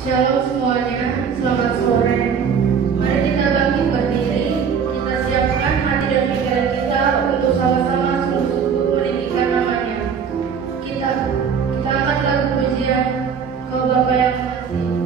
Shalom semuanya, selamat sore. Mari kita bangkit berdiri, kita siapkan hati dan pikiran kita untuk sama-sama sungguh-sungguh meninggikan namanya. Kita angkat lagu pujian, Kau Bapa yang Mengasihi.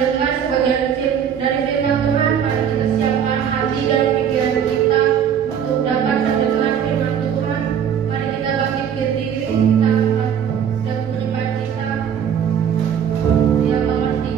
mendengar sebagian dari firman Tuhan, mari kita siapkan hati dan pikiran kita untuk dapat mendengar firman Tuhan. Mari kita bangkitkan diri, kita angkat dan menyembah kita. Dia mengerti.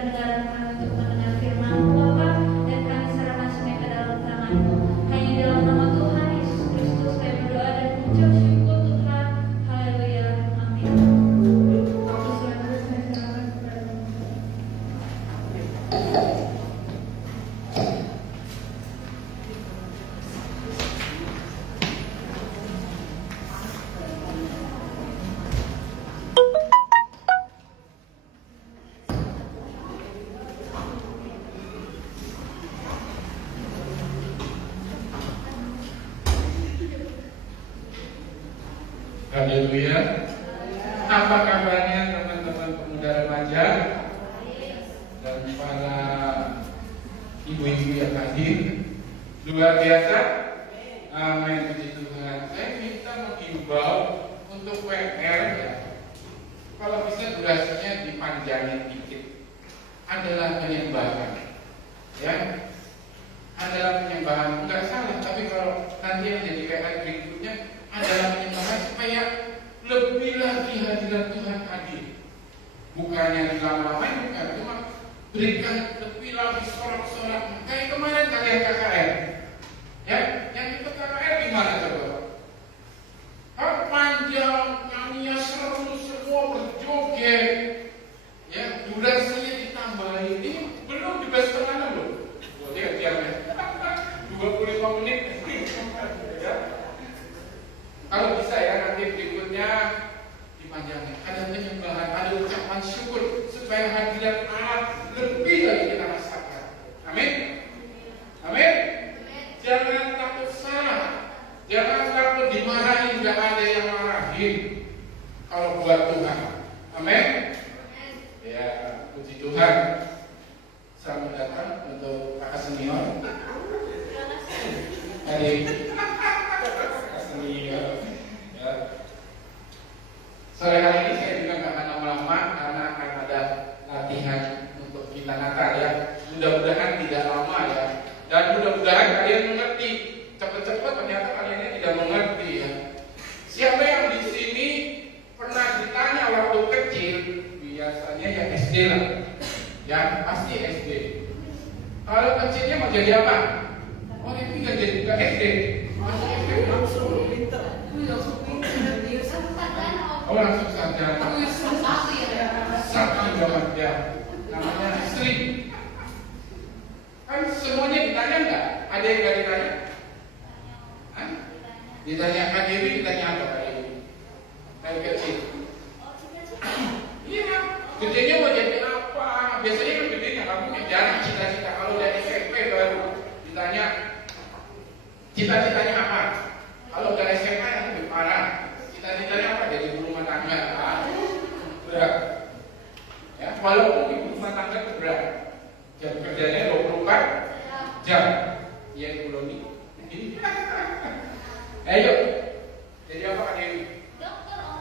pendengaran kami untuk mendengar firman-Mu Bapa, dan kami serahkan semua ke dalam tangan-Mu. Hanya dalam nama Tuhan Yesus Kristus kami berdoa dan mengucap syukur Tuhan. Haleluya. Amin. Haleluya. Apa kabarnya teman-teman pemuda remaja dan para ibu-ibu yang hadir? Luar biasa. Amin, puji Tuhan. Saya minta menghimbau untuk WR ya. Kalau bisa durasinya dipanjangin dikit. Adalah penyembahan. Ya. Adalah penyembahan. Enggak salah, tapi kalau nanti yang jadi WR berikutnya adalah penyembahan supaya lebih lagi hadirat Tuhan hadir. Bukannya dilama-lamain, bukan, cuma berikan lebih lagi sorak-sorak. Kayak kemarin kalian KKR, ya, yang ikut KKR gimana coba? Panjang, nyanyinya seru, semua berjoget, ya, durasinya ditambahin. Ini belum juga setengah loh. Boleh biarnya 25 menit. Ya. Kalau bisa ya nanti berikutnya dipanjangin. Ada penyembahan, ada ucapan syukur supaya hadirat Allah lebih dari kita rasakan. Amin. Amin. Jangan takut salah. Jangan takut dimarahin. Gak ada yang marahin kalau buat Tuhan. Amin. Ya, puji Tuhan. Selamat datang untuk kakak senior. Hari ya. Sore hari ini saya juga nggak akan lama-lama karena akan ada latihan untuk kita Natal ya. Mudah-mudahan tidak lama ya. Dan mudah-mudahan kalian mengerti. Cepat-cepat ternyata kalian tidak mengerti ya. Siapa yang di sini pernah ditanya waktu kecil? Biasanya ya SD lah. Ya pasti SD. Kalau kecilnya mau jadi apa? Oh ini nggak jadi juga SD. Oh langsung saja. Satu banget ya. Namanya Sri. Kan semuanya ditanya nggak? Ada yang nggak ditanya? Hah? Ditanya Kak Dewi, ditanya apa Kak Dewi? Dari kecil. Iya. Gedenya mau jadi apa? Biasanya kan gedenya kamu jarang cita-cita. Kalau dari SMP baru ditanya cita-citanya apa? Kalau dari SMA yang lebih parah. Cita-citanya apa? Jadi ibu rumah tangga. Berat. Ya, walaupun ibu rumah tangga itu berat. Jam kerjanya 24 jam. Iya Ibu Loni. Ayo. Jadi apa Kak Dewi?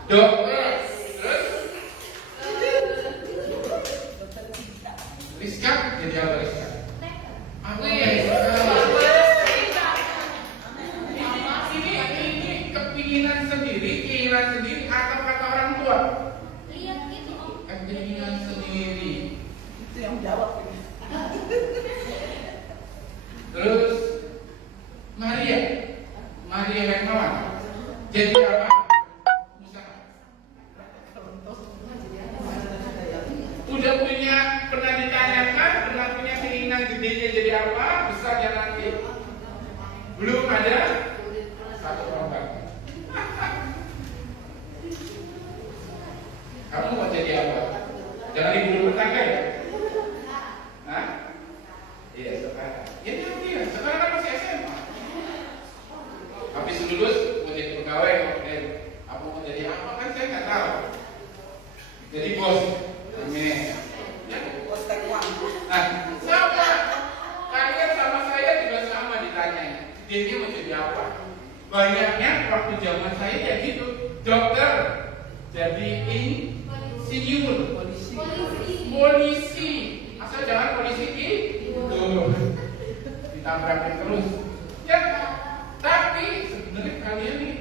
Dokter. Terus? Rizka. Jadi apa Rizka? Apa ya? Keinginan sendiri atau kata orang tua? Lihat gitu Om. Keinginan sendiri. Itu yang jawab. Terus Maria Hermawan jadi apa? Usaha. Udah punya, pernah ditanyakan, pernah punya keinginan gedenya jadi apa? Besarnya nanti? Belum ada? Satu orang. Kamu mau jadi apa? Jangan ibu rumah tangga ya? Hah? Iya sekarang. Ya nanti ya. Sekarang kan masih SMA. Habis lulus mau jadi pegawai, apa mau jadi apa kan saya nggak tahu. Jadi bos. Amin. Ya. Bos terkuat. Nah, sama. Kalian sama saya juga sama ditanya. Dia mau jadi apa? Banyaknya waktu zaman saya ya gitu. Dokter. Jadi insinyur, polisi, asal jangan polisi tuh ditabrakin terus. Ya, tapi sebenarnya kalian nih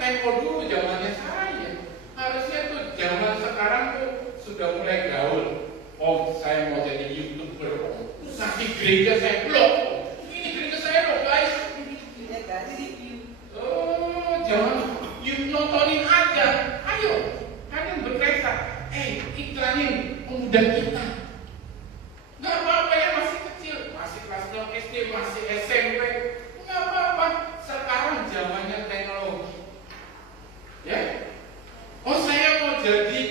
tempo dulu zamannya saya. Harusnya tuh zaman sekarang tuh sudah mulai gaul. Om, saya mau jadi YouTuber. Usah di gereja saya blok. Ini gereja saya loh guys. Oh, jangan nontonin aja. Ayo, kalian berkreasi. Iklanin pemuda kita. Gak apa-apa ya, masih kecil, masih kelas 6 SD, masih SMP. Gak apa-apa. Sekarang zamannya teknologi. Ya. Oh, saya mau jadi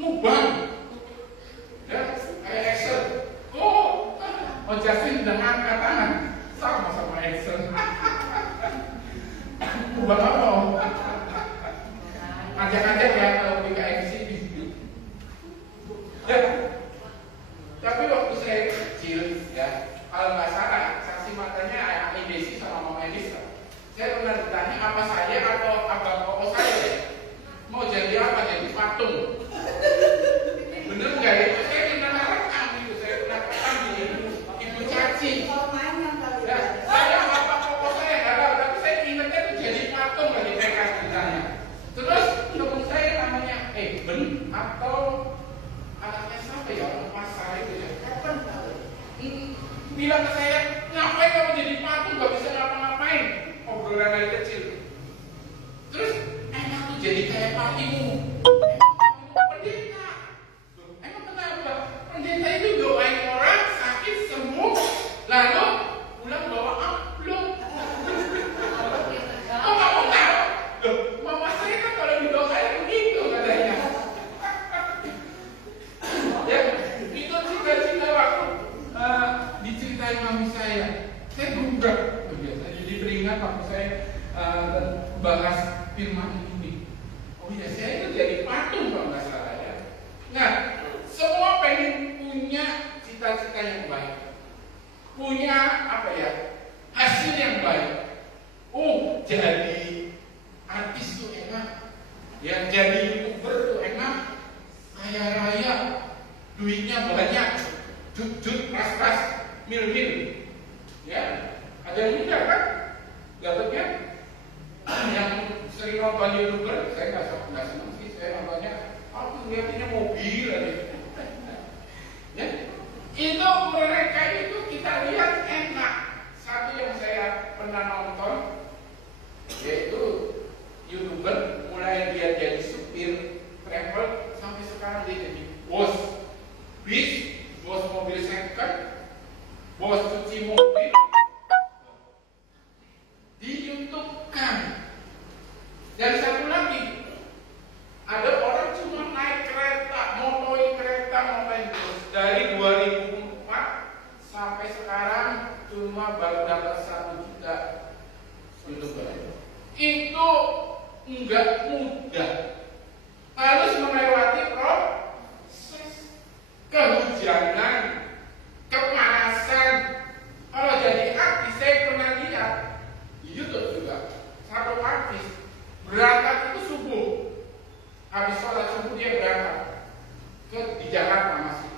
mubang. Ya, kayak Excel. Oh, Justin udah ngangkat tangan. Sama Excel. Mubang apa? Ajak-ajak ya kalau PKMC. Ya. Tapi waktu saya kecil, ya, kalau nggak salah, saksi matanya ayah Desi sama Mama Elisa. Saya pernah ditanya apa saya atau abang koko saya mau jadi apa, jadi patung. Bener nggak itu? Saya pernah rekam itu, saya pernah rekam di Ibu Caci. Ya, saya apa koko saya nggak tahu, tapi saya ingatnya itu jadi patung lagi mereka ceritanya. Terus teman saya namanya Ben atau anaknya siapa ya, Mas Sari itu ya. Bilang ke saya, ngapain kamu jadi patung, gak bisa ngapa-ngapain. Obrolan dari kecil. Terus enak tuh jadi kayak patimu. Pendeta. Emang kenapa? Pendeta itu doain orang sakit sembuh, lalu pulang bawa amplop. Oh, kamu tahu? Mama saya kan kalau didoain begitu katanya. Ya, itu cita-cita waktu diceritain mami saya berubah. Biasa jadi teringat waktu saya bahas firman ini. Oh iya, saya itu jadi patung kalau nggak salah ya. Nah, semua pengen punya cita-cita yang baik, punya apa ya, hasil yang baik. Oh, jadi artis tuh enak, yang jadi YouTuber tuh enak, kaya raya, duitnya banyak, jut ras mil. Ya, ada yang muda kan? Dapatnya yang sering nonton YouTuber, saya nggak senang sih, saya nontonnya, aku lihatnya mobil aja. Ya, itu mereka itu kita lihat enak. Satu yang saya pernah nonton, yaitu YouTuber, mulai dia jadi supir travel sampai sekarang dia jadi bos bis, bos mobil second, bos cuci mobil, di YouTube kan. Dan satu lagi, ada orang cuma naik kereta, motoin bus dari 2004 sampai sekarang cuma baru dapat 1 juta YouTuber. Itu enggak mudah, harus melewati proses kehujanan, kepanasan. Kalau jadi artis, saya pernah lihat di YouTube juga, satu artis berangkat itu subuh, habis sholat subuh dia berangkat di Jakarta, masih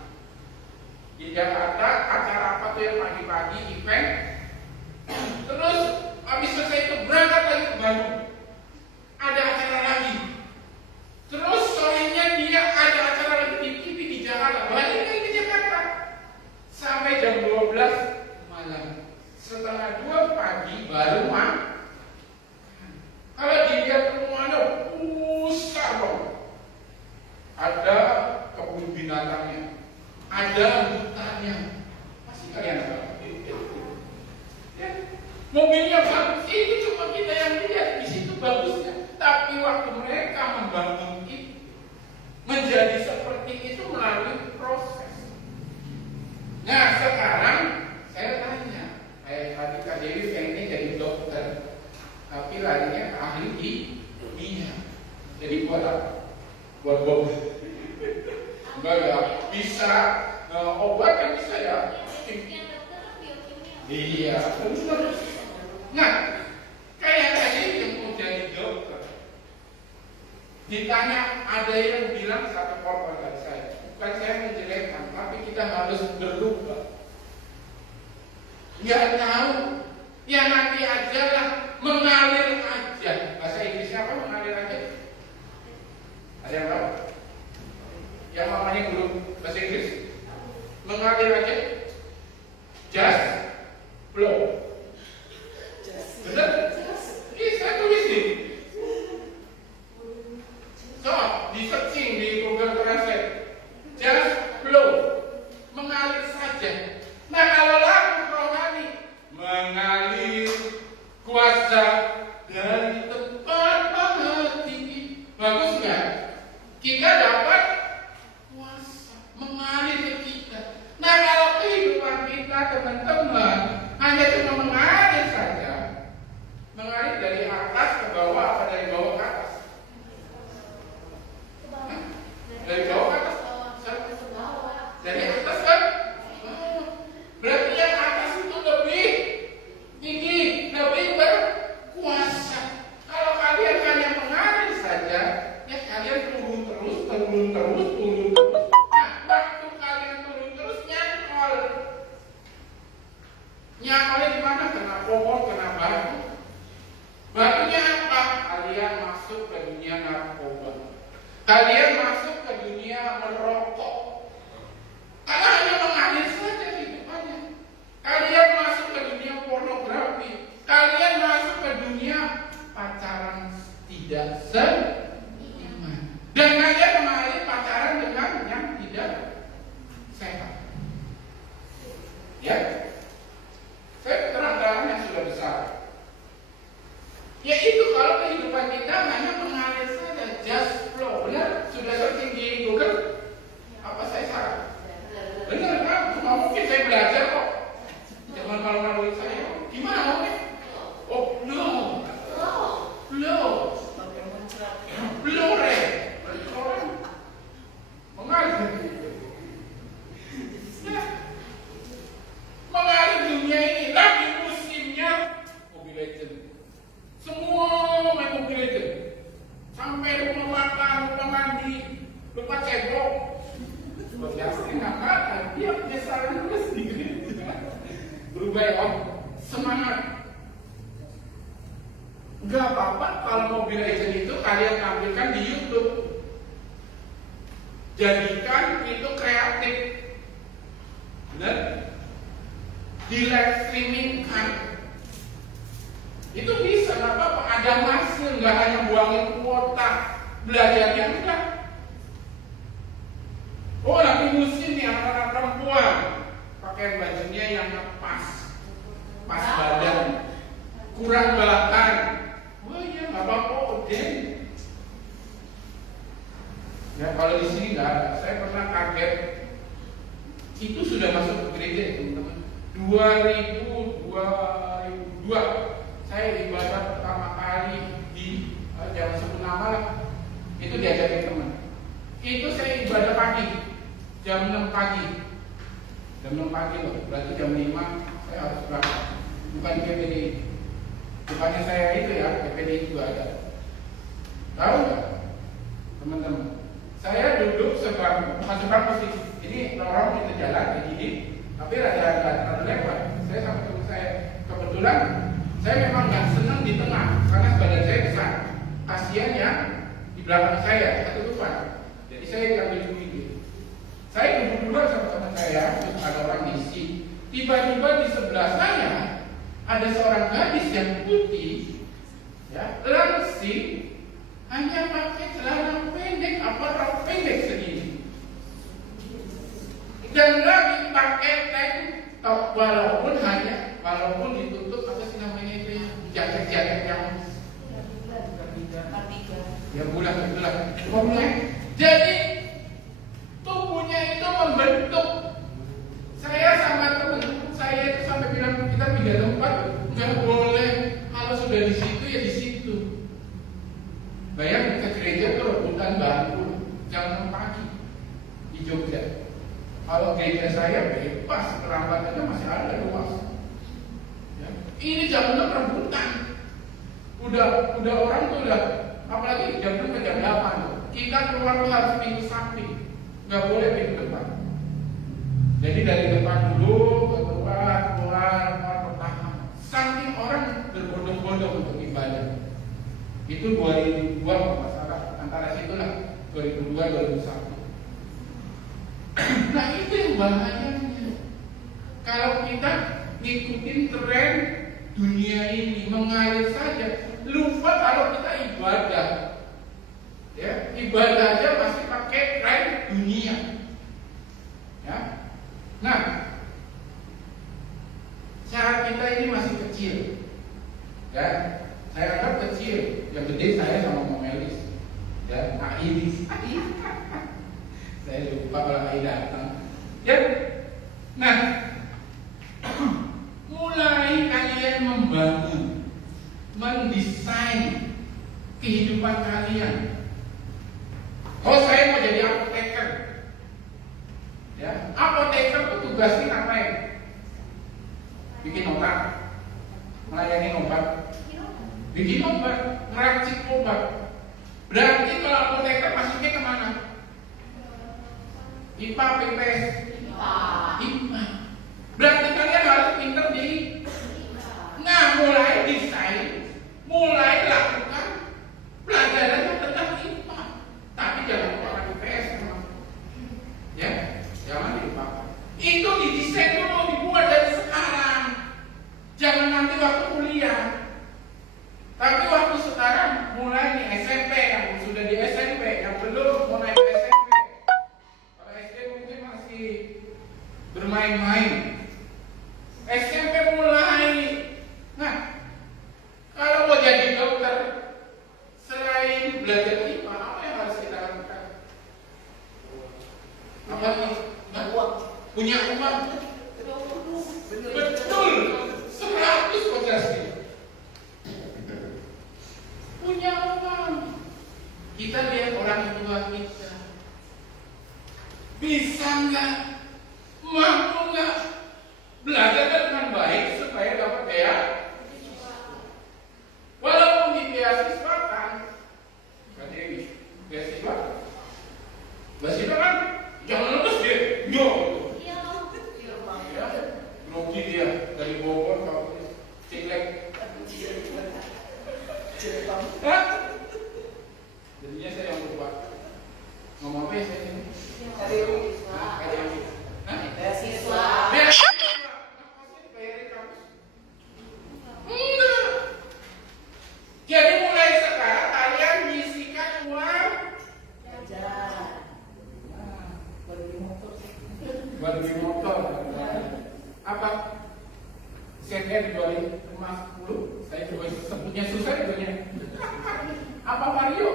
di Jakarta, acara apa tuh yang pagi-pagi event, terus habis selesai itu berangkat lagi ke Bandung, ada acara lagi, terus sorenya dia ada acara lagi di TV di Jakarta, balik lagi ke Jakarta sampai jam 12 malam, setengah 2 pagi baru makan. Kalau dilihat rumahnya besar dong, ada kebun binatangnya, ada hutannya, pasti kalian tahu. Ya, mobilnya bagus, itu cuma kita yang lihat di situ bagusnya, tapi waktu mereka membangun itu menjadi seperti itu melalui proses. Nah, sekarang saya tanya, tadi Kak Dewi pengennya jadi dokter, tapi larinya ahli di dunia. Jadi buat apa? Buat bom. Enggak ya, bisa obat kan bisa ya. Iya, benar. Nah, kayak tadi yang mau jadi dokter, ditanya, ada yang bilang satu korban dari saya, bukan saya menjelekkan, tapi kita harus berubah. Nggak tahu, ya nanti aja lah, mengalir aja. Bahasa Inggrisnya apa mengalir aja? Ada yang tahu? Yang mamanya guru bahasa Inggris? Mengalir aja. Just flow. Benar? Ini saya tulis nih. So, di searching di Google Translate. Just flow. Mengalir saja. Nah, kalau lagu rohani mengalir kuasa dari tempat banget tinggi. Bagus nggak? Kita dapat kuasa mengalir ke kita. Nah, kalau kehidupan kita teman-teman hanya cuma mengalir saja, mengalir dari atas ke bawah apa dari bawah ke atas? Dari bawah ke atas? Dari atas kan? Berarti yang atas itu lebih tinggi, lebih berkuasa. Kalau kalian hanya mengalir saja, ya kalian turun terus. Nah, waktu kalian turun terus nyangkol. Nyangkolnya di mana? Kena pohon, kena batu. Batunya apa? Kalian masuk ke dunia narkoba. Kalian masuk ke dunia merokok. Karena hanya mengalir saja hidupannya. Kalian masuk ke dunia pornografi. Kalian masuk ke dunia pacaran tidak seiman. Dan kalian mengalir pacaran dengan yang tidak sehat. Ya, saya terang-terang yang sudah besar. Yaitu kalau kehidupan kita hanya mengalir saja, just flow. Benar? Sudah searching di Google? Apa saya salah? Benar kan? Cuma mungkin saya belajar kok. Jangan malu-maluin saya. Gimana mungkin? Oh, flow. Mengalir. Mengalir dunia ini lagi musimnya Mobile Legends. Semua main Mobile Legends. Sampai rumah makan, rumah mandi, lupa cebok. Biasa nggak dia punya saran sendiri. Berubah ya, semangat. Nggak apa-apa kalau Mobile Legends itu kalian tampilkan di YouTube. Jadikan itu kreatif. Benar? Di live streaming kan. Itu bisa, nggak apa-apa. Ada hasil, nggak hanya buangin kuota belajarnya enggak. Oh, lagi musim nih anak-anak perempuan pakai bajunya yang pas badan, kurang bahan. Oh iya, nggak apa-apa, oke. Ya kalau di sini nggak ada. Saya pernah kaget. Itu sudah masuk ke gereja, teman-teman. 2002 saya ibadah pertama kali di jam 10 malam. Itu diajakin teman. Itu saya ibadah pagi, jam 6 pagi. Jam 6 pagi loh, berarti jam 5 saya harus berangkat. Bukan PPD. Bukannya saya itu ya, PPD juga ada. Tahu nggak, teman-teman? Saya duduk bukan seberang posisi. Ini lorong itu jalan kayak gini, tapi rada lewat. Saya sama teman saya. Kebetulan saya memang nggak senang di tengah karena badan saya besar. Kasian yang di belakang saya satu depan. Jadi saya ngambil dulu. Saya duduk dulu sama teman saya, terus ada orang ngisi. Tiba-tiba di sebelah saya ada seorang gadis yang putih, ya, langsing, hanya pakai celana pendek apa rok pendek segini, dan lagi pakai tank top walaupun ditutup apa sih namanya itu jaket yang bulat. Jadi tubuhnya itu membentuk. Saya sama teman saya itu sampai bilang kita pindah tempat, nggak boleh. Kalau sudah di situ ya di situ. Bayangin ke gereja itu rebutan bangku jam 6 pagi di Jogja. Kalau gereja saya bebas, kerambatannya masih ada luas. Ya. Ini jam 6 rebutan. Udah orang tuh udah, apalagi jam 6 ke jam 8. Kita keluar tuh harus pintu samping, nggak boleh pintu depan. Jadi dari depan dulu keluar pertahanan. Saking orang berbondong-bondong untuk ibadah. Itu 2002 masalah antara situlah 2002-2001. Nah itu yang bahayanya. Kalau kita ngikutin tren dunia ini, mengalir saja, lupa kalau kita ibadah. Ya, ibadah aja masih pakai tren dunia. Ya. Nah, syarat kita ini masih kecil. Ya, saya anggap kecil. Yang gede saya sama Mama Melis. Ya, Aidi. Saya lupa kalau Aidi datang. Ya, nah, mulai kalian membangun, mendesain kehidupan kalian. Oh, saya mau jadi apoteker. Ya, apoteker itu tugasnya ngapain? Bikin obat, melayani obat, bikin obat, ngeracik obat. Berarti kalau apoteker masuknya kemana? IPA, PPS, IPA. Berarti kalian harus pinter di. Nah, mulai desain, mulai lakukan pelajaran tentang IPA. Tapi jangan lupa IPS, ya, jangan dilupakan. Itu didesain dulu, dibuat dari sekarang. Jangan nanti waktu kuliah. Tapi waktu sekarang mulai di SMP, yang sudah di SMP, yang belum mau naik ke SMP. Kalau SD mungkin masih bermain-main. SMP mulai. Nah, kalau mau jadi dokter, selain belajar IPA, apa yang harus kita lakukan? Apa nih? Punya uang. Betul, 100%. Punya uang. Kita lihat orang tua kita, bisa nggak, mampu nggak belajar dengan baik supaya dapat beasiswa. Walaupun di beasiswakan, Kak Dewi, beasiswa kan jangan lepas dia, grogi dia dari Bogor ke Cilek. Jadinya saya yang lupa ngomong apa ya saya ini? Beasiswa. Jadi mulai sekarang kalian menyisihkan uang buat beli motor. Apa? Saya dijualin emas 10, saya coba sebutnya susah itu. Apa Mario?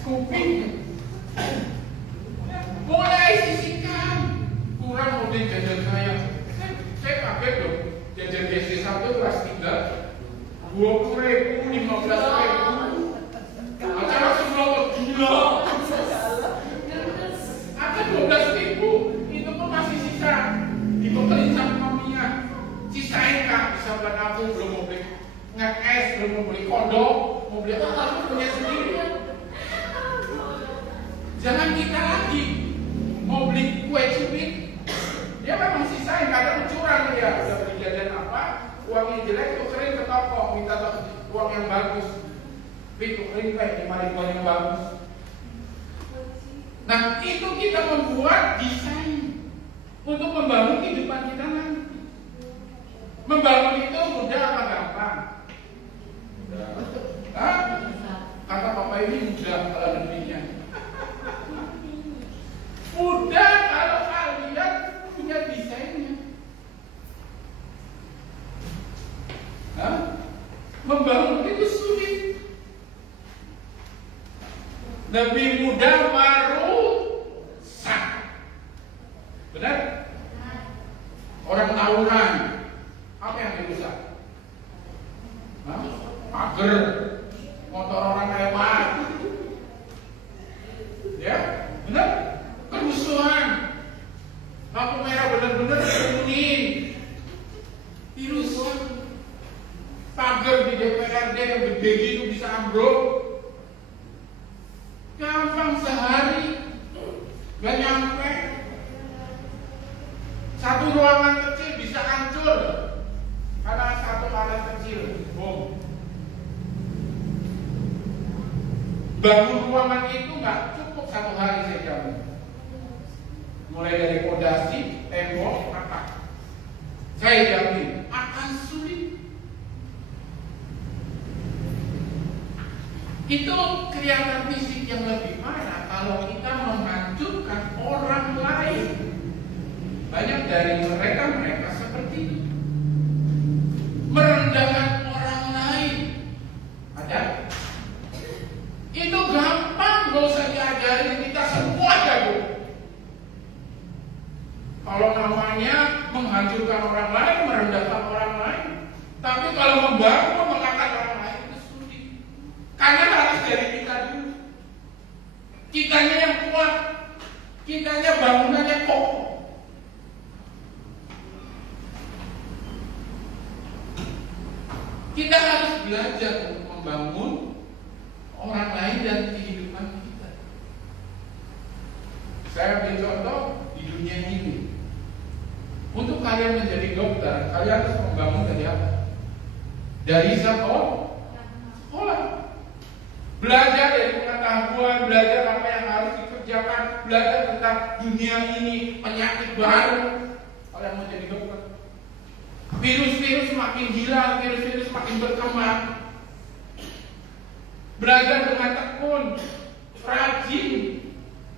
Scooping. Mulai sisihkan. Kurang mau jajan saya. Saya kaget loh. Jajan BSD 1 kelas 3 20.000, 15.000. Ada langsung ngomong gila. Ada 12.000. Itu pun masih sisa. Dibekelin sama maminya. Sisain Kak, bisa buat nabung, belum mau beli nge-es, belum mau beli kodok, mau beli apa punya sendiri. Jangan kita lagi mau beli kue cubit, dia memang sisain, kadang curang dia. Udah beli jajan apa, uangnya jelek, tukerin ke toko, minta uang yang bagus. Tukerin kayak 5.000 yang bagus. Nah, itu kita membuat desain untuk membangun kehidupan kita nanti. Membangun itu mudah apa gampang? Hah? Kata Papa ini mudah kalau negerinya. Mudah kalau kalian punya desainnya. Hah? Membangun itu sulit. Lebih mudah merusak. Benar? Orang tawuran, apa yang dirusak? Pagar, motor orang lewat. Ya, benar? Kerusuhan, lampu merah benar-benar kuning, dirusak. Pagar di DPRD yang gede gitu bisa ambruk. Gampang sehari, gak nyampe. Satu ruangan kecil bisa hancur karena satu alat kecil. Boom. Bangun ruangan itu nggak cukup satu hari saya mulai dari fondasi, tembok, atap. Saya jamin akan sulit. Itu kelihatan fisik yang lebih parah kalau kita menghancurkan orang lain. Banyak dari mereka seperti itu, merendahkan orang lain. Ada? Itu gampang, gak usah diajarin, kita semua jago. Kalau namanya menghancurkan orang lain, merendahkan orang lain. Tapi kalau membangun, mengangkat orang lain itu sulit. Karena harus dari kita dulu. Kitanya yang kuat, kitanya bangunannya kokoh. Kita harus belajar untuk membangun orang lain dan kehidupan kita. Saya ambil contoh di dunia ini. Untuk kalian menjadi dokter, kalian harus membangun dari apa? Dari sekolah. Belajar dari pengetahuan, belajar apa yang harus dikerjakan, belajar tentang dunia ini, penyakit baru. Kalian mau jadi dokter. Virus-virus makin hilang, virus-virus makin berkembang. Belajar dengan tekun, rajin.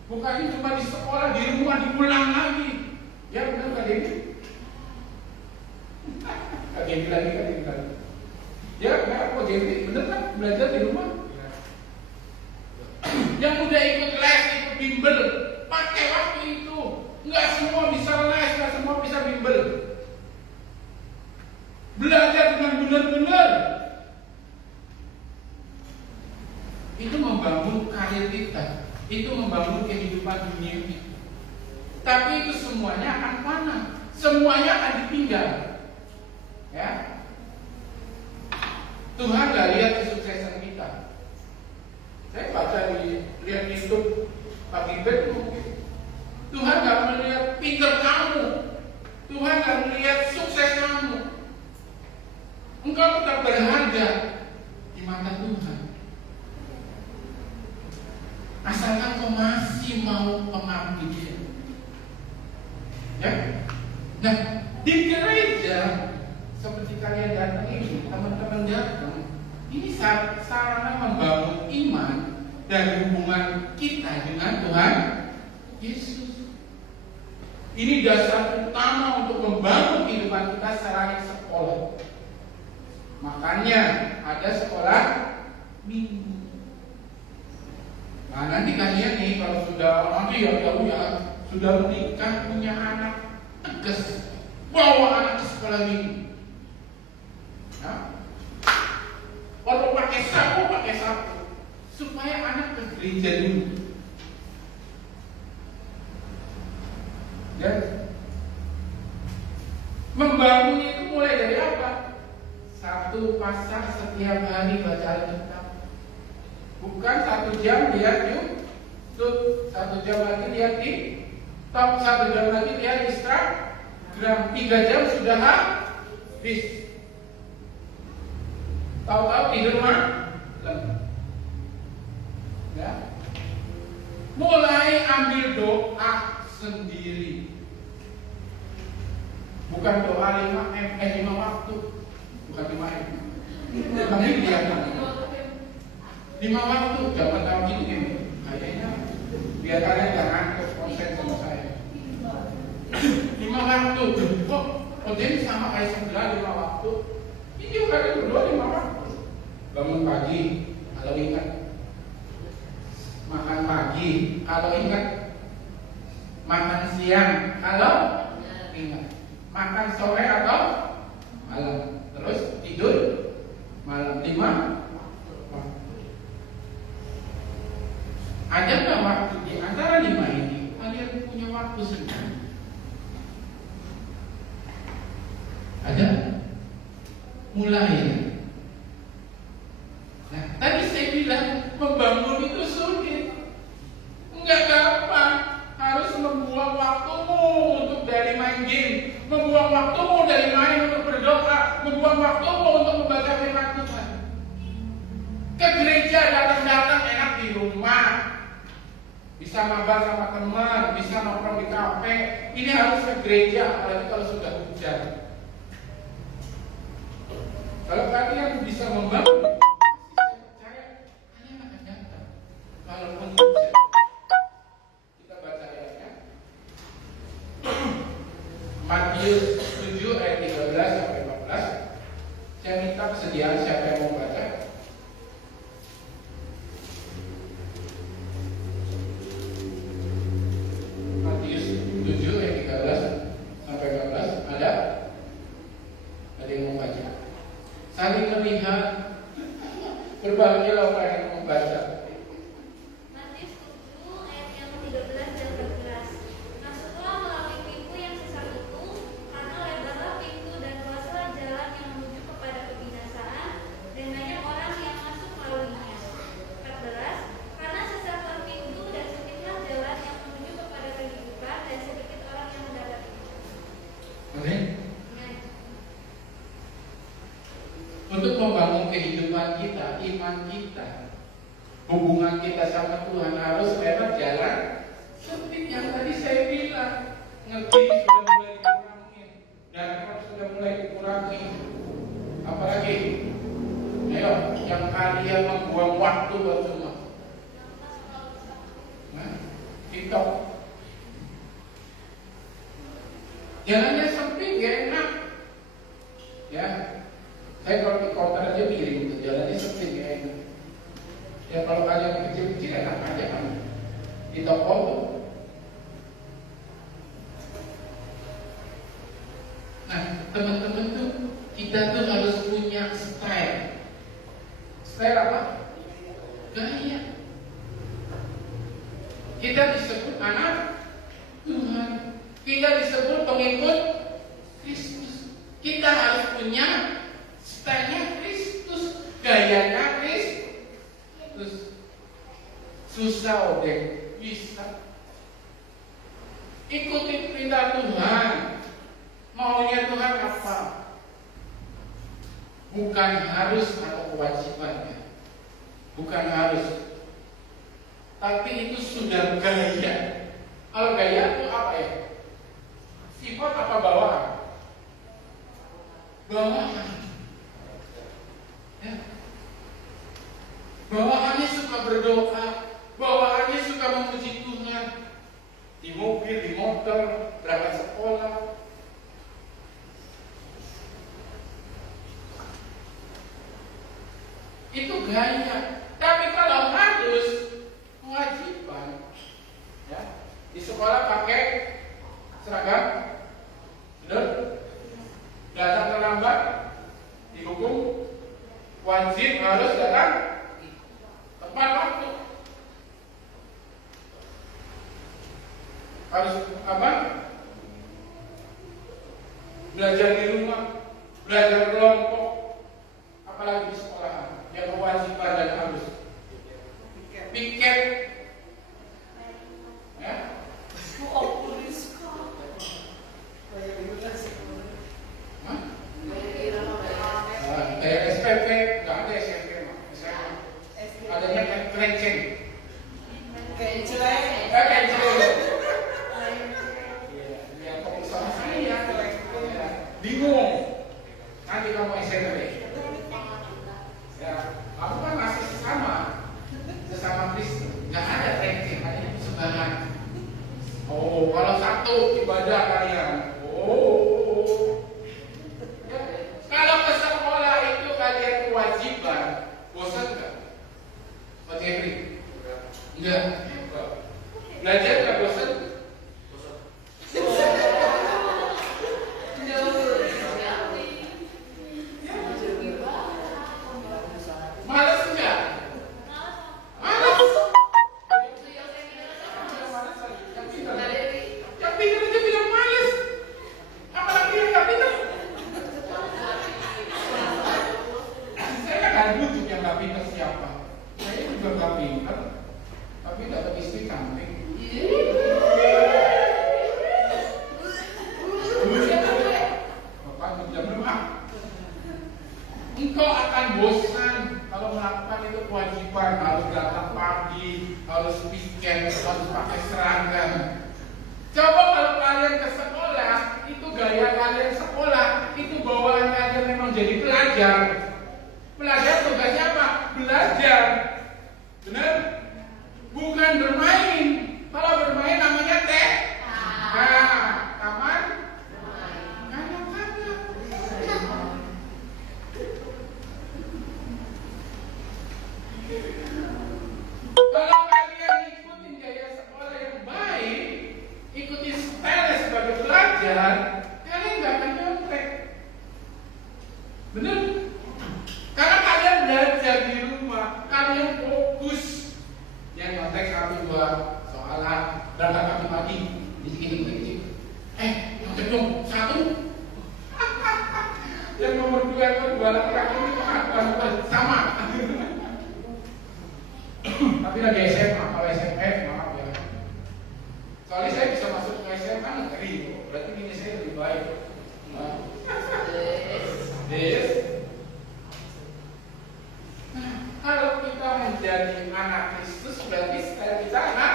Bukan cuma di sekolah, di rumah diulang lagi. Ya benar Kak Dewi? Kak Dewi lagi. Ya benar Kak Dewi, benar kan belajar di rumah? Yang udah ikut les, ikut bimbel, pakai waktu itu. Nggak semua bisa les, nggak semua bisa bimbel. Belajar dengan benar-benar. Itu membangun karir kita, itu membangun kehidupan dunia kita. Tapi itu semuanya akan mana? Semuanya akan ditinggal. Ya. Tuhan gak lihat kesuksesan kita. Saya baca lihat YouTube Pak Ibet mungkin. Tuhan gak melihat pinter kamu. Tuhan gak melihat sukses kamu. Engkau tetap berharga di mata Tuhan. Asalkan kau masih mau mengabdi Dia. Ya. Nah, di gereja seperti kalian datang ini, teman-teman datang, ini sarana membangun iman dan hubungan kita dengan Tuhan Yesus. Ini dasar utama untuk membangun kehidupan kita secara sekolah. Makanya ada sekolah minggu. Nah nanti kalian nih kalau sudah nanti ya sudah menikah punya anak, tegas bawa anak ke sekolah minggu. Nah, kalau pakai sapu supaya anak ke gereja dulu. Dan membangun itu mulai dari apa? Satu pasang setiap hari baca Alkitab. Bukan 1 jam lihat YouTube, 1 jam lagi lihat di top, 1 jam lagi lihat Instagram, 3 jam sudah habis. Tahu-tahu tidur malam. Ya. Mulai ambil doa sendiri. Bukan doa 5 waktu. Bukan 5M. Kami lihat 5 waktu, dapat tahu gitu kayaknya biar kalian gak ngantuk konsen sama saya. 5 waktu, kok jadi sama kayak sebelah 5 waktu. Ini juga kalian berdua 5 waktu. Bangun pagi, kalau ingat. Makan pagi, kalau ingat. Makan siang, kalau ingat. Makan sore atau malam. Terus tidur malam. 5. Ada nggak waktu di antara 5 ini kalian punya waktu sendiri? Ada? Mulai. Nah, tadi saya bilang membangun itu sulit, nggak gampang. Harus membuang waktumu untuk dari main game, membuang waktumu dari main untuk berdoa, membuang waktumu untuk membaca firman Tuhan. Ke gereja datang-datang enak di rumah. Bisa bisa mabar sama teman, bisa nongkrong di kafe. Ini harus ke gereja, apalagi kalau sudah hujan. Kalau kalian bisa membangun, saya percaya kalian akan datang. Walaupun hujan. Kita baca ayatnya. Matius 7 ayat 13 sampai 14. Saya minta kesediaan siapa yang mau baca. Matius 7 ayat 13 sampai 14. Ada yang mau baca? Saling melihat. Berbahagialah orang yang mau baca. Matius 7 ayat yang 13 dan 14. Masuklah melalui pintu yang sesat itu, karena lebarlah pintu dan luaslah jalan yang menuju kepada kebinasaan, dan banyak orang yang masuk melaluinya. 14. Karena sesatlah pintu dan sempitlah jalan yang menuju kepada kehidupan, dan sedikit orang yang mendapatinya. Oke. Untuk membangun kehidupan kita, iman kita, hubungan kita sama Tuhan harus lewat jalan sempit yang tadi saya bilang. Ngerti sudah mulai dikurangi, dan sudah mulai dikurangi. Apalagi, ayo, yang kalian membuang waktu buat semua. Nah, TikTok. Jalannya sempit, gak enak. Ya. Saya kalau di kota aja miring tuh, jalannya sempit ya enak. Ya kalau kalian kecil-kecil enak aja kan di toko tuh. Nah teman-teman tuh, kita tuh harus punya style. Style apa? Gaya. Kita disebut anak Tuhan. Kita disebut pengikut Kristus. Kita harus punya stylenya Kristus, gayanya Kristus. Susah odeng, bisa. Ikuti perintah Tuhan. Maunya Tuhan apa? Bukan harus atau kewajibannya. Bukan harus. Tapi itu sudah gaya. Kalau gaya itu apa ya? Sifat apa bawaan? Bawaan. Ya. Bawaannya suka berdoa, bawaannya suka memuji Tuhan. Di mobil, di motor, berangkat sekolah. Itu gaya. Tapi kalau harus kewajiban, ya, di sekolah pakai seragam, benar? Datang terlambat, dihukum. Wajib harus datang tepat waktu. Harus apa? Belajar di rumah, belajar kelompok, apalagi di sekolah. Yang kewajiban dan harus. Piket, ya. Kayak SPP, nggak ada SMP mah. Adanya kencing. Yang ngomong sama saya, bingung. Nanti kamu SMP. Ya, kamu kan masih sesama Kristen. Nggak ada kencing, hanya persembahan. Oh, kalau satu ibadah kalian. Oh. Kalau ke sekolah itu kalian kewajiban, bosan nggak? Pak Jeffrey? Enggak. Belajar nggak bosan? Malas enggak? Malas. Yang pintar aja bilang malas. kerjaan, kalian nggak akan nyontek. Bener? Karena kalian belajar di rumah, kalian fokus. Yang nyontek 1, 2 soalan, berangkat pagi-pagi, dikit-dikit. Nyontek dong, 1. Yang nomor 2 itu 2 laki-laki ini sama. Tapi lagi SMA, kalau SMP maaf ya. Soalnya saya bisa masuk ke SMA negeri, berarti ini saya lebih baik. Kalau kita menjadi anak Kristus, berarti style kita anak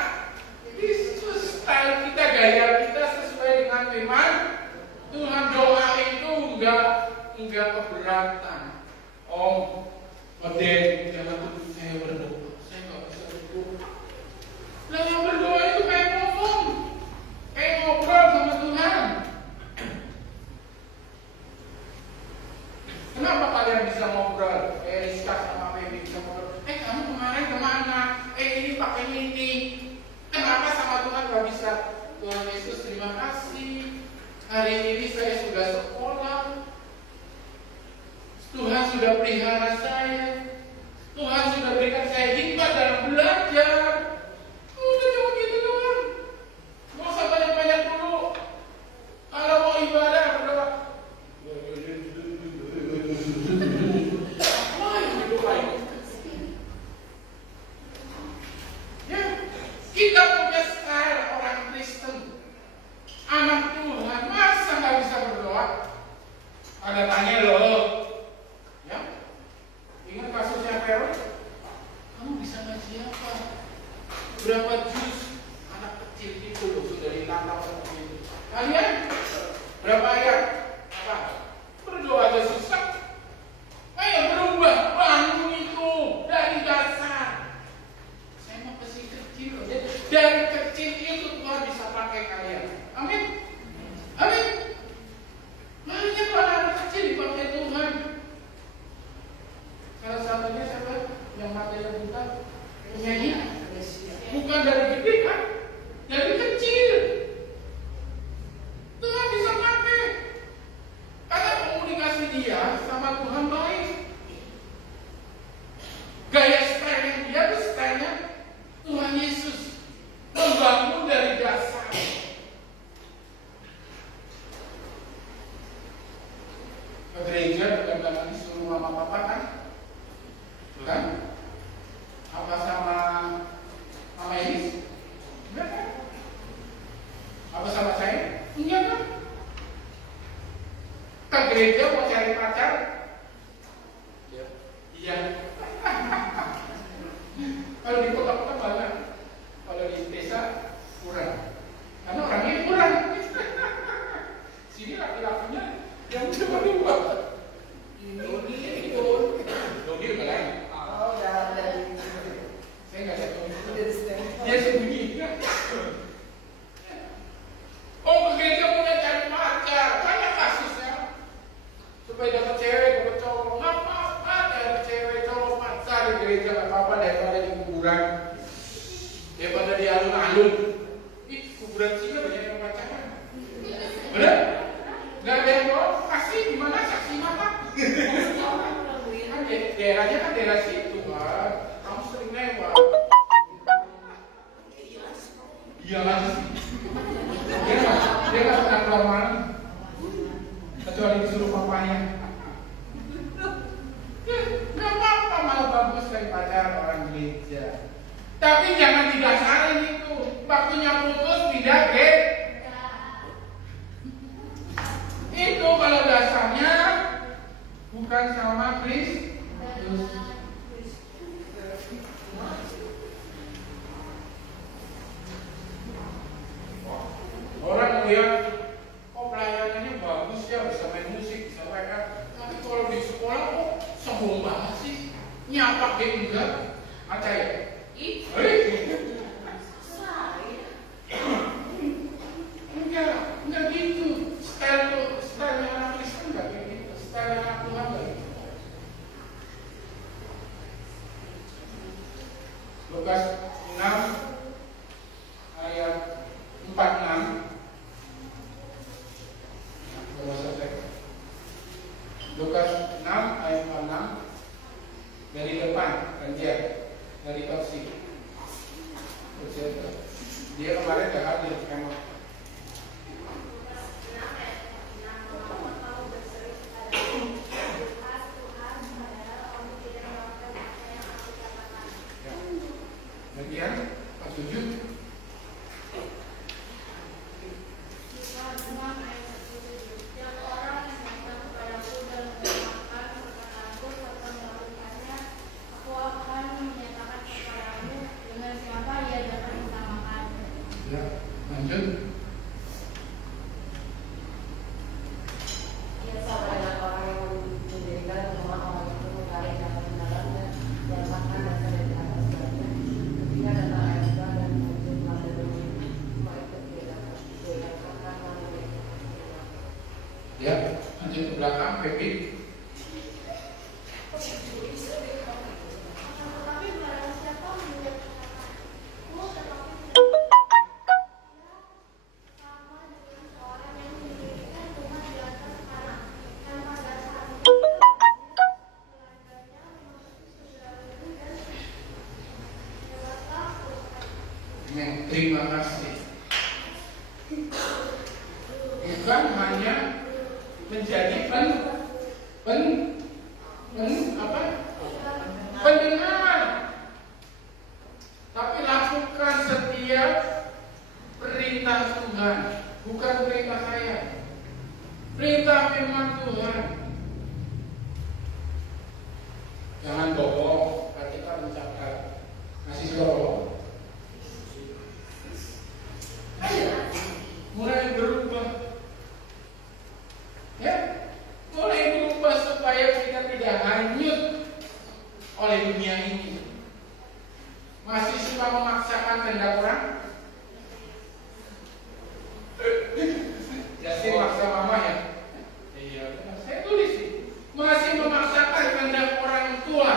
Kristus. Style kita, gaya kita sesuai dengan firman Tuhan. Doa itu enggak keberatan. Model jangan saya berdoa. Saya nggak bisa berdoa. Nah, yang berdoa itu kayak ngomong, kayak ngobrol sama Tuhan. Kenapa kalian bisa ngobrol? Rizka sama Baby bisa ngobrol. Kamu kemarin kemana? Ini pakai ini. Kenapa sama Tuhan nggak bisa? Tuhan Yesus, terima kasih. Hari ini saya sudah sekolah. Tuhan sudah pelihara saya. Tuhan sudah berikan saya hikmat dalam belajar. Udah cuma gitu doang. Nggak usah banyak-banyak dulu. Kalau mau ibadah berdoa. Ya, kita punya style orang Kristen. Anak Tuhan masa nggak bisa berdoa? Ada tanya loh. Ya, ingat kasusnya Vero? Kamu bisa ngaji apa? Berapa juz anak kecil itu loh sudah ditantang seperti itu. Kalian berapa ayat? Apa? Berdoa aja susah. Ayo berubah, bangun itu dari dasar. Saya mau kasih kecil, dari kecil itu Tuhan bisa pakai kalian. Amin. Amin. Banyak anak kecil dipakai Tuhan. Salah satunya siapa? Yang matanya buta, penyanyi. Bukan dari gede kan? Dari kecil. Tuhan bisa pakai. Karena komunikasi dia sama Tuhan baik. Gaya style yang dia itu stylenya Tuhan Yesus. Membangun dari dasar. Ke gereja bukan disuruh mama papa kan? Bukan? Apa sama Mama Elis? Enggak kan? Apa sama saya? Enggak kan? Ke gereja mau cari pacar? Iya. Kalau di kota-kota banyak, kalau di desa kurang. Karena orangnya kurang. Sini laki-lakinya yang coba-coba. Dodi enggak lain. Saya nggak tahu. Dia sembunyi. Ke gereja punya cari pacar, banyak kasusnya. Supaya dapat cewek, dapat cowok. Nggak apa-apa dari cewek, cowok, pacar di gereja nggak apa-apa daripada di kuburan, daripada di alun-alun. Kuburan sih banyak yang pacaran. Benar? Nggak ada yang bawa kasih di mana saksi mata. Kan daerahnya kan daerah situ kan. Kamu sering lewat. Iya lah. Dia nggak pernah keluar malam kecuali disuruh papanya. Nggak apa-apa, malah bagus dari pacar orang gereja. Tapi jangan didasarin itu. Waktunya putus tidak itu kalau dasarnya bukan sama Kristus. Orang lihat, pelayanannya bagus ya, bisa main musik, bisa main. Tapi kalau di sekolah kok sombong banget sih, nyapak dia enggak, acah ya? saya nggak hadir memang. Kemudian Pak 7. Ya, lanjut. Ya, lanjut ke belakang, Pepi. Terima kasih. Bukan hanya menjadi pendengar, tapi lakukan setiap perintah Tuhan, bukan perintah saya, perintah firman Tuhan. Jangan bohong ketika mencatat, kasih bohong. Mulai berubah, ya, mulai berubah supaya kita tidak hanyut oleh dunia ini. Masih suka memaksakan kehendak orang? Jadi maksa mama ya? Iya, saya tulis sih. Masih memaksakan kehendak orang tua.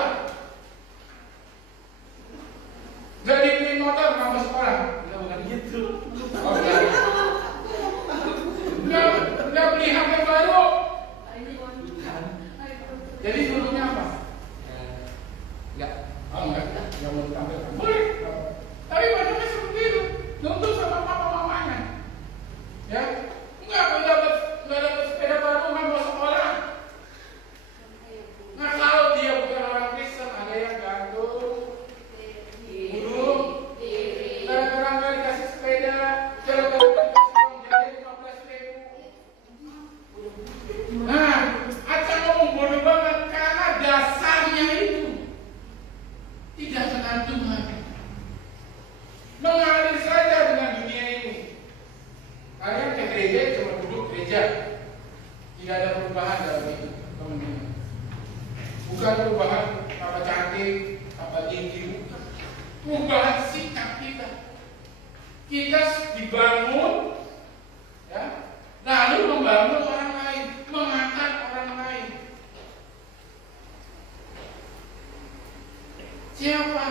Jadi beli motor kamu sekolah? Enggak, bukan gitu. Oh, enggak beli HP baru. Jadi dulunya apa? Enggak. Oh, enggak mau ditampilkan. Boleh. Tapi banyaknya seperti itu. Nuntut sama papa mamanya. Ya, enggak dapat sepeda baru, nggak mau sekolah. Nah, kalau dia bukan orang Kristen, ada yang gantung burung, kadang-kadang nggak dikasih sepeda, kadang-kadang dikasih uang jajan 15.000. Nah, Aca ngomong bodoh banget karena dasarnya itu tidak kenal Tuhan, mengalir saja dengan dunia ini. Kalian ke gereja cuma duduk gereja, tidak ada perubahan dalam hidup teman-teman. Bukan perubahan apa cantik, apa tinggi, bukan. Perubahan sikap kita. Kita dibangun, ya, lalu membangun orang lain, mengangkat orang lain. Siapa?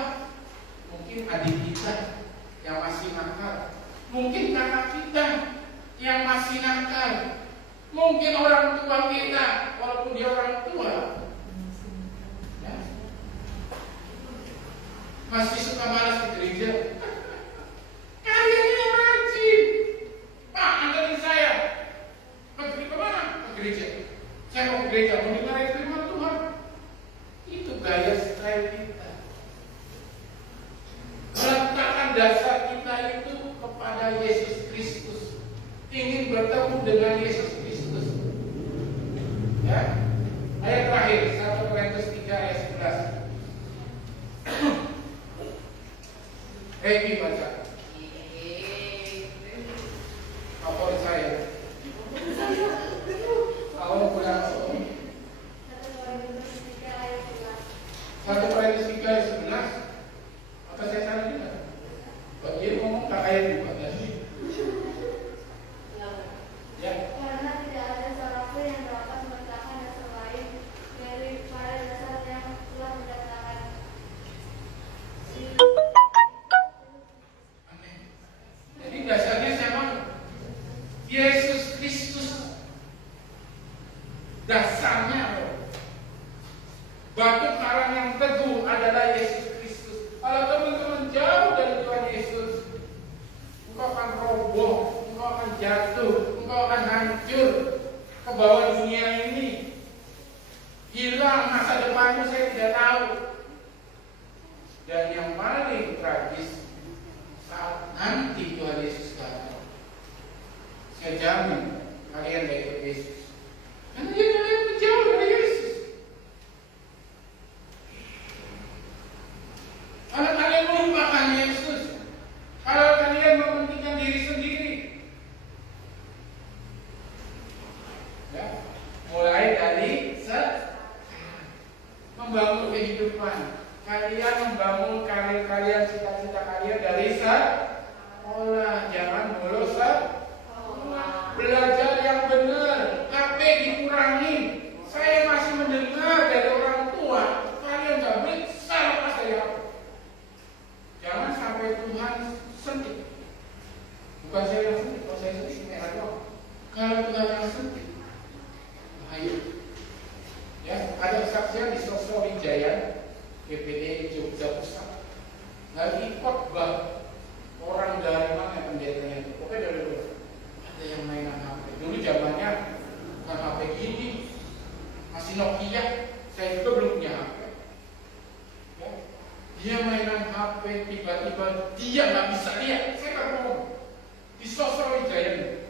Mungkin adik kita yang masih nakal, mungkin kakak kita yang masih nakal, mungkin orang tua kita, walaupun dia orang tua, ya, masih suka malas ke gereja. Kalian ini rajin. Pak, anterin saya. Pergi ke mana? Ke gereja. Saya mau ke gereja, mau dengar firman Tuhan. Itu gaya style kita. Meletakkan dasar kita itu kepada Yesus Kristus. Ingin bertemu dengan Yesus Kristus. Ya. Ayat terakhir, 1 Korintus 3 ayat 11. Eki baca. Favorit saya. Kalau pulang 1 Korintus 3 ayat 11. Apa saya salah juga? Kalau dia ngomong tak ayat 2 tadi. Ya. Karena tidak ada seorang pun yang dapat meletakkan dasar jatuh, engkau akan hancur ke bawah dunia ini. Hilang masa depanmu, saya tidak tahu. Dan yang paling tragis, saat nanti Tuhan Yesus datang, saya jamin kalian gak ikut Yesus. Karena dia kalian menjauh dari Yesus. Kalau kalian melupakan Yesus, kalau kalian mementingkan diri sendiri, ya, mulai dari membangun kehidupan kalian, membangun karir kalian, cita-cita kalian dari sekolah, jangan bolos sekolah, belajar yang benar, HP dikurangi. Saya masih mendengar dari orang tua, kalian gak bisa lepas dari HP. Jangan sampai Tuhan sentik. Bukan saya yang sentik, kalau saya sentik merah doang. Kalau Tuhan yang sentik, ayo. Ya, ada kesaksian di Sosro Wijaya, PPD Jogja Pusat. Lagi khotbah, orang dari mana pendetanya itu? Pokoknya dari luar. Ada yang mainan HP. Dulu zamannya bukan HP gini, masih Nokia. Saya juga belum punya HP. Ya. Dia mainan HP, tiba-tiba dia nggak bisa lihat. Saya nggak bohong. Di Sosro Wijaya ini.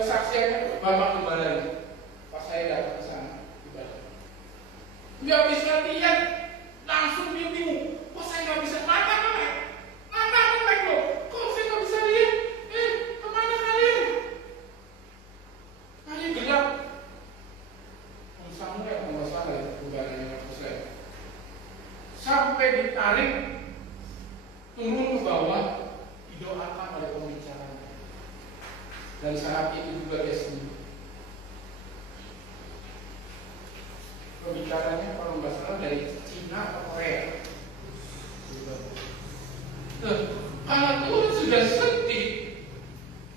Kesaksiannya Bapak Gembala ini. Pas saya datang ke sana, nggak bisa lihat, langsung dia bingung. Kok saya nggak bisa mata melek loh? Kok saya nggak bisa lihat? Kemana kalian? Kalian gelap. Samuel kalau nggak salah ya, bukannya waktu saya. Sampai ditarik turun ke bawah, didoakan oleh pembicaranya. Dan saat itu juga dia sembuh. Pembicaranya kalau nggak salah dari Cina atau Korea. Kalau Tuhan sudah sentik,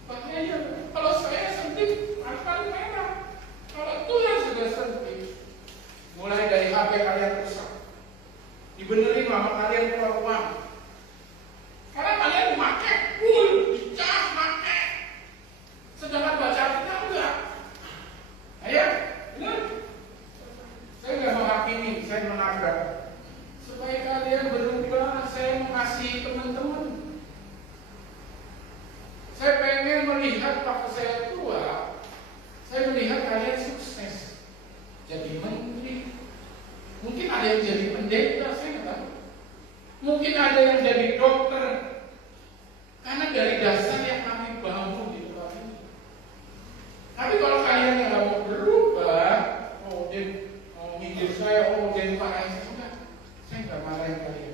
makanya kalau saya sentik akan merah. Kalau Tuhan sudah sentik, mulai dari HP kalian rusak, dibenerin mama kalian keluar uang, karena kalian memakai full, dicas pakai, sedangkan baca kita enggak. Ayo, benar. Saya nggak menghakimi, saya menabrak. Supaya kalian berubah, saya mengasihi teman-teman. Saya pengen melihat waktu saya tua, saya melihat kalian sukses. Jadi menteri. Mungkin ada yang jadi pendeta, saya nggak tahu. Mungkin ada yang jadi dokter. Karena dari dasar yang kami bangun di tempat ini. Tapi kalau kalian yang nggak mau berubah, hidup saya, jadi marahin saya. Saya nggak marahin kalian.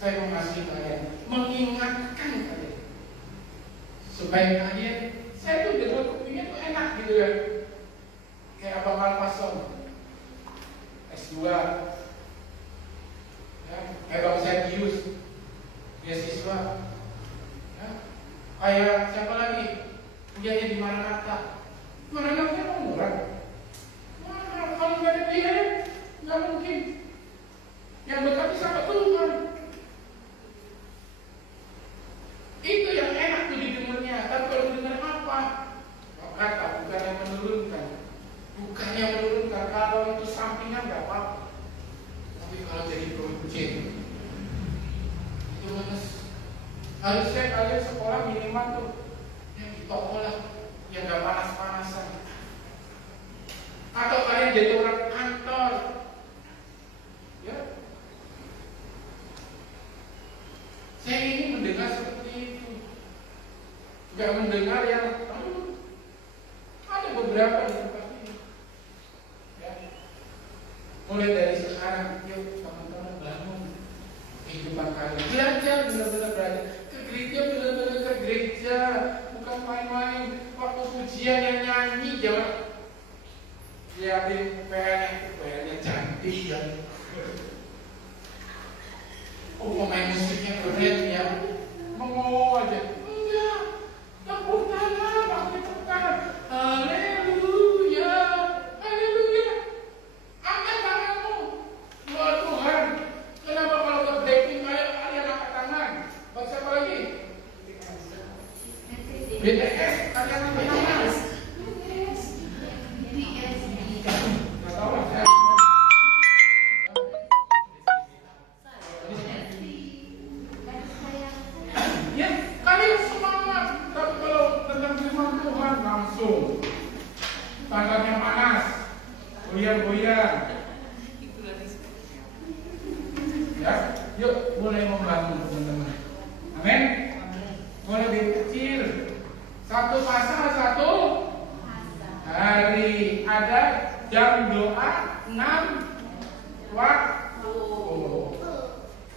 Saya mengasihi kalian, mengingatkan kalian, supaya kalian, saya tuh dengar kupingnya tuh enak gitu ya. Kayak Abang Alpason, S2, ya, kayak Bang Sergius, beasiswa, ya, kayak siapa lagi, kuliahnya di Maranatha. Maranatha mau murah. Kalau nggak ada biaya, nggak mungkin. Yang berkati sama Tuhan. Itu yang enak tuh didengarnya. Tapi kalau dengar apa? Kata bukan yang menurunkan. Bukan yang menurunkan. Kalau itu sampingan nggak apa-apa. Tapi kalau jadi project, itu manis. Harusnya kalian sekolah minimal tuh yang di toko lah, yang nggak panas-panasan. Atau kalian jadi orang kantor, ya? Saya ingin mendengar seperti itu, nggak mendengar yang ada beberapa di tempat ini, ya. Mulai dari sekarang, yuk teman-teman bangun kehidupan kalian, belajar benar-benar belajar, ke gereja benar-benar ke gereja, bukan main-main. Waktu ujian yang nyanyi jangan. Lihatin PN-nya cantik ya. Oh, pemain musiknya keren ya. Mau aja. Enggak. Tepuk tangan, pakai tepuk tangan. Haleluya. Haleluya. Angkat tanganmu. Doa Tuhan. Kenapa kalau ke breaking kalian angkat tangan? Baca apa lagi? BTS, kalian nonton apa? Nggak tahu lah saya. Ya, kalian semangat. Tapi kalau tentang firman Tuhan langsung tangannya panas, goyang-goyang. Ya, yuk mulai membangun teman-teman. Amin. Mulai dari kecil. Satu pasal satu hari, ada jam doa 6 waktu.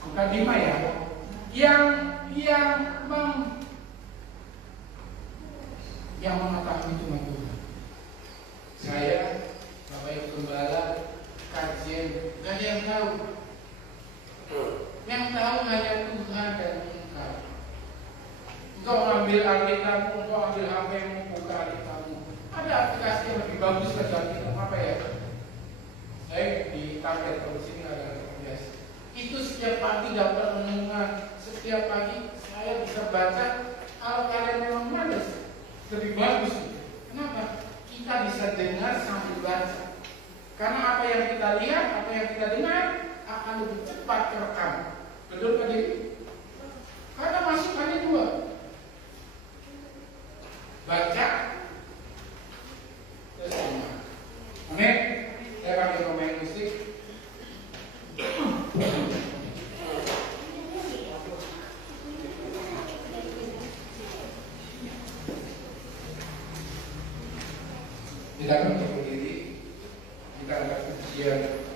Bukan 5 ya. Yang mengetahui cuma Tuhan. Saya, Bapak Ibu Gembala, kajian, gak ada yang tahu. Yang tahu hanya Tuhan dan Engkau. Engkau ambil Alkitab, engkau ambil HP, buka Alkitabmu. Ada aplikasi yang lebih bagus dari Alkitab, apa ya? Saya di tablet, kalau di sini ada aplikasi. Itu setiap pagi dapat renungan. Setiap pagi saya bisa baca. Kalau kalian memang malas, lebih bagus. Kenapa? Kita bisa dengar sambil baca. Karena apa yang kita lihat, apa yang kita dengar akan lebih cepat terekam. Betul Pak Jadi? Karena masuk hanya 2. Baca, terus dengar. Amin. Saya pakai pemain musik. Kita akan berdiri, kita akan pujian.